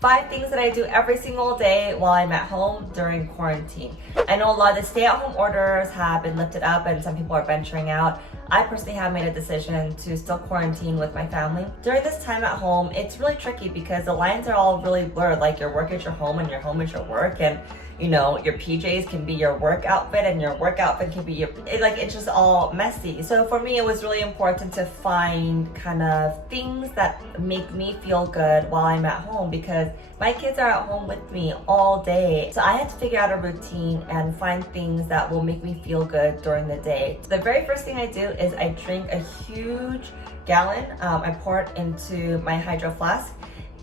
5 things that I do every single day while I'm at home during quarantine. I know a lot of the stay-at-home orders have been lifted up and some people are venturing out. I personally have made a decision to still quarantine with my family. During this time at home, it's really tricky because the lines are all really blurred. Like your work is your home and your home is your work, and you know, your PJs can be your work outfit and your work outfit can be your, it's just all messy. So for me, it was really important to find kind of things that make me feel good while I'm at home because my kids are at home with me all day. So I had to figure out a routine and find things that will make me feel good during the day. So the very first thing I do is I drink a huge gallon. I pour it into my hydro flask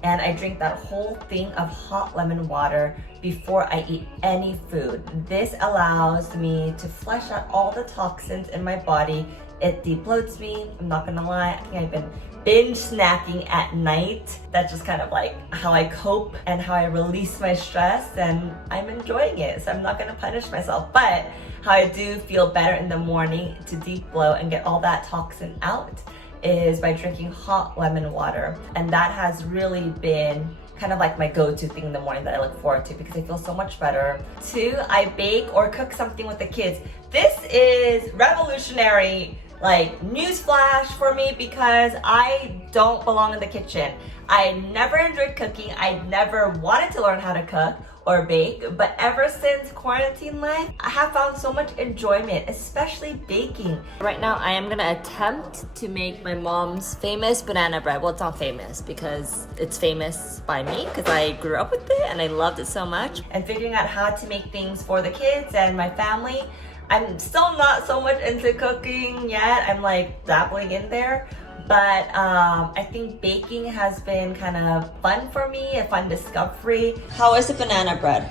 and I drink that whole thing of hot lemon water before I eat any food. This allows me to flush out all the toxins in my body. It de-bloats me, I'm not gonna lie. I think I've been binge snacking at night. That's just kind of like how I cope and how I release my stress, and I'm enjoying it, so I'm not gonna punish myself. But how I do feel better in the morning to de-bloat and get all that toxin out is by drinking hot lemon water. And that has really been kind of like my go-to thing in the morning that I look forward to because I feel so much better. 2, I bake or cook something with the kids. This is revolutionary, like newsflash for me because I don't belong in the kitchen. I never enjoyed cooking. I never wanted to learn how to cook or bake, but ever since quarantine life, I have found so much enjoyment, especially baking. Right now, I am gonna attempt to make my mom's famous banana bread. Well, it's not famous because it's famous by me because I grew up with it and I loved it so much. And figuring out how to make things for the kids and my family. I'm still not so much into cooking yet. I'm like dabbling in there. But I think baking has been kind of fun for me, a fun discovery. How is the banana bread?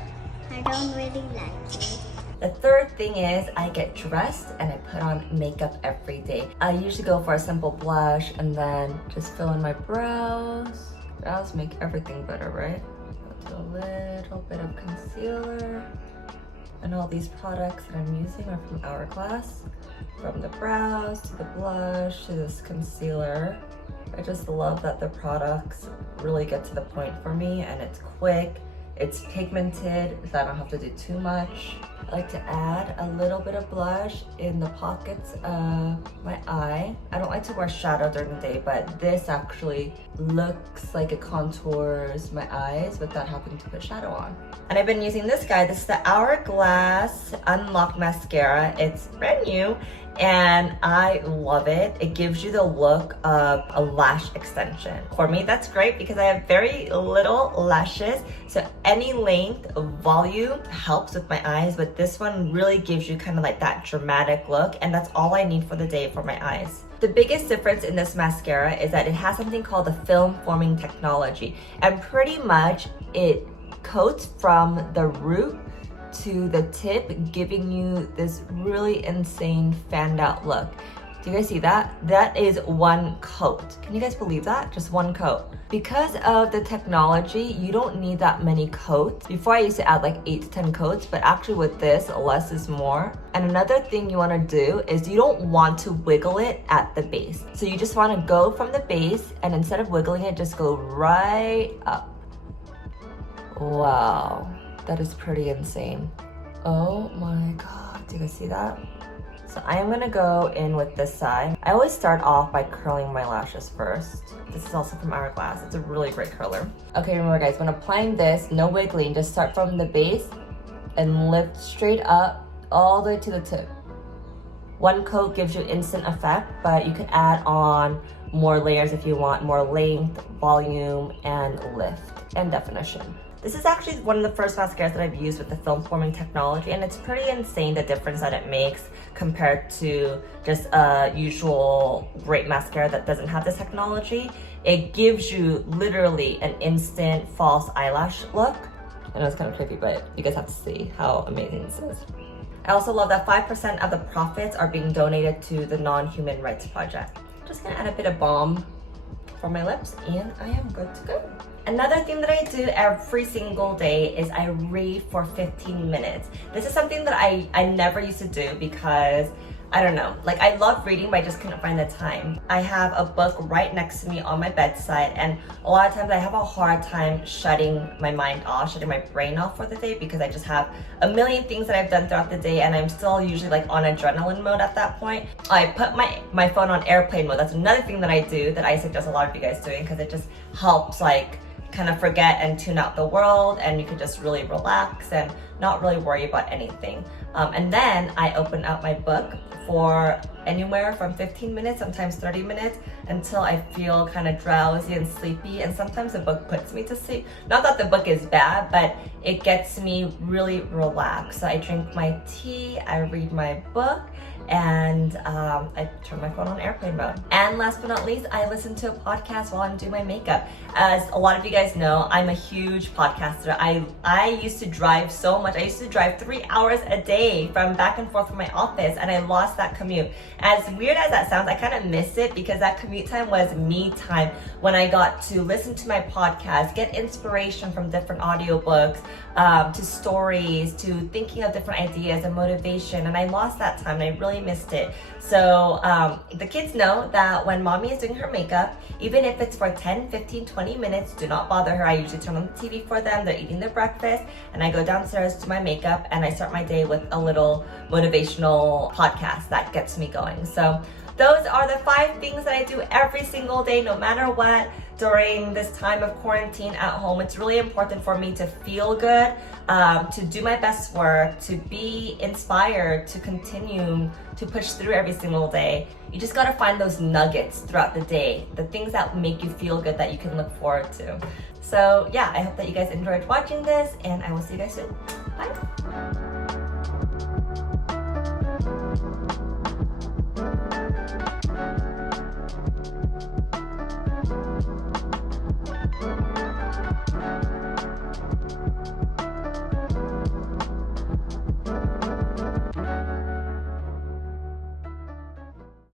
I don't really like it. The third thing is I get dressed and I put on makeup every day. I usually go for a simple blush and then just fill in my brows. Brows make everything better, right? A little bit of concealer. And all these products that I'm using are from Hourglass. From the brows to the blush to this concealer. I just love that the products really get to the point for me and it's quick, it's pigmented, so I don't have to do too much. I like to add a little bit of blush in the pockets of my eye. I don't like to wear shadow during the day, but this actually looks like it contours my eyes without having to put shadow on. And I've been using this guy. This is the Hourglass Unlock Mascara. It's brand new and I love it. It gives you the look of a lash extension. For me, that's great because I have very little lashes, so any length of volume helps with my eyes, but this one really gives you kind of like that dramatic look, and that's all I need for the day for my eyes. The biggest difference in this mascara is that it has something called the film forming technology, and pretty much it coats from the root to the tip, giving you this really insane fanned out look. Do you guys see that? That is one coat. Can you guys believe that? Just one coat. Because of the technology, you don't need that many coats. Before I used to add like 8 to 10 coats, but actually with this, less is more. And another thing you wanna do is you don't want to wiggle it at the base. So you just wanna go from the base and instead of wiggling it, just go right up. Wow. That is pretty insane. Oh my God, do you guys see that? So I am gonna go in with this side. I always start off by curling my lashes first. This is also from Hourglass. It's a really great curler. Okay, remember guys, when applying this, no wiggling, just start from the base and lift straight up all the way to the tip. One coat gives you instant effect, but you could add on more layers if you want, more length, volume, and lift, and definition. This is actually one of the first mascaras that I've used with the film forming technology, and it's pretty insane the difference that it makes compared to just a usual great mascara that doesn't have this technology. It gives you literally an instant false eyelash look. I know it's kind of creepy, but you guys have to see how amazing this is. I also love that 5% of the profits are being donated to the Non-Human Rights Project. Just gonna add a bit of balm for my lips and I am good to go. Another thing that I do every single day is I read for 15 minutes. This is something that I never used to do because I don't know, like I love reading, but I just couldn't find the time. I have a book right next to me on my bedside, and a lot of times I have a hard time shutting my mind off, shutting my brain off for the day, because I just have a million things that I've done throughout the day, and I'm still usually like on adrenaline mode at that point. I put my phone on airplane mode. That's another thing that I do that I suggest a lot of you guys doing, because it just helps like kind of forget and tune out the world, and you can just really relax and not really worry about anything. And then I open up my book for anywhere from 15 minutes, sometimes 30 minutes, until I feel kind of drowsy and sleepy. And sometimes the book puts me to sleep. Not that the book is bad, but it gets me really relaxed. So I drink my tea, I read my book, and I turn my phone on airplane mode. And last but not least, I listen to a podcast while I'm doing my makeup. As a lot of you guys know, I'm a huge podcaster. I used to drive so much. I used to drive 3 hours a day from back and forth from my office, and I lost that commute. As weird as that sounds, I kind of miss it, because that commute time was me time, when I got to listen to my podcast, get inspiration from different audiobooks, to stories, to thinking of different ideas and motivation. And I lost that time, and I really missed it. So the kids know that when mommy is doing her makeup, even if it's for 10, 15, 20 minutes, do not bother her. I usually turn on the TV for them. They're eating their breakfast, and I go downstairs to my makeup, and I start my day with a little motivational podcast that gets me going. So those are the 5 things that I do every single day, no matter what, during this time of quarantine at home. It's really important for me to feel good, to do my best work, to be inspired, to continue to push through every single day. You just gotta find those nuggets throughout the day, the things that make you feel good that you can look forward to. So yeah, I hope that you guys enjoyed watching this, and I will see you guys soon. Bye.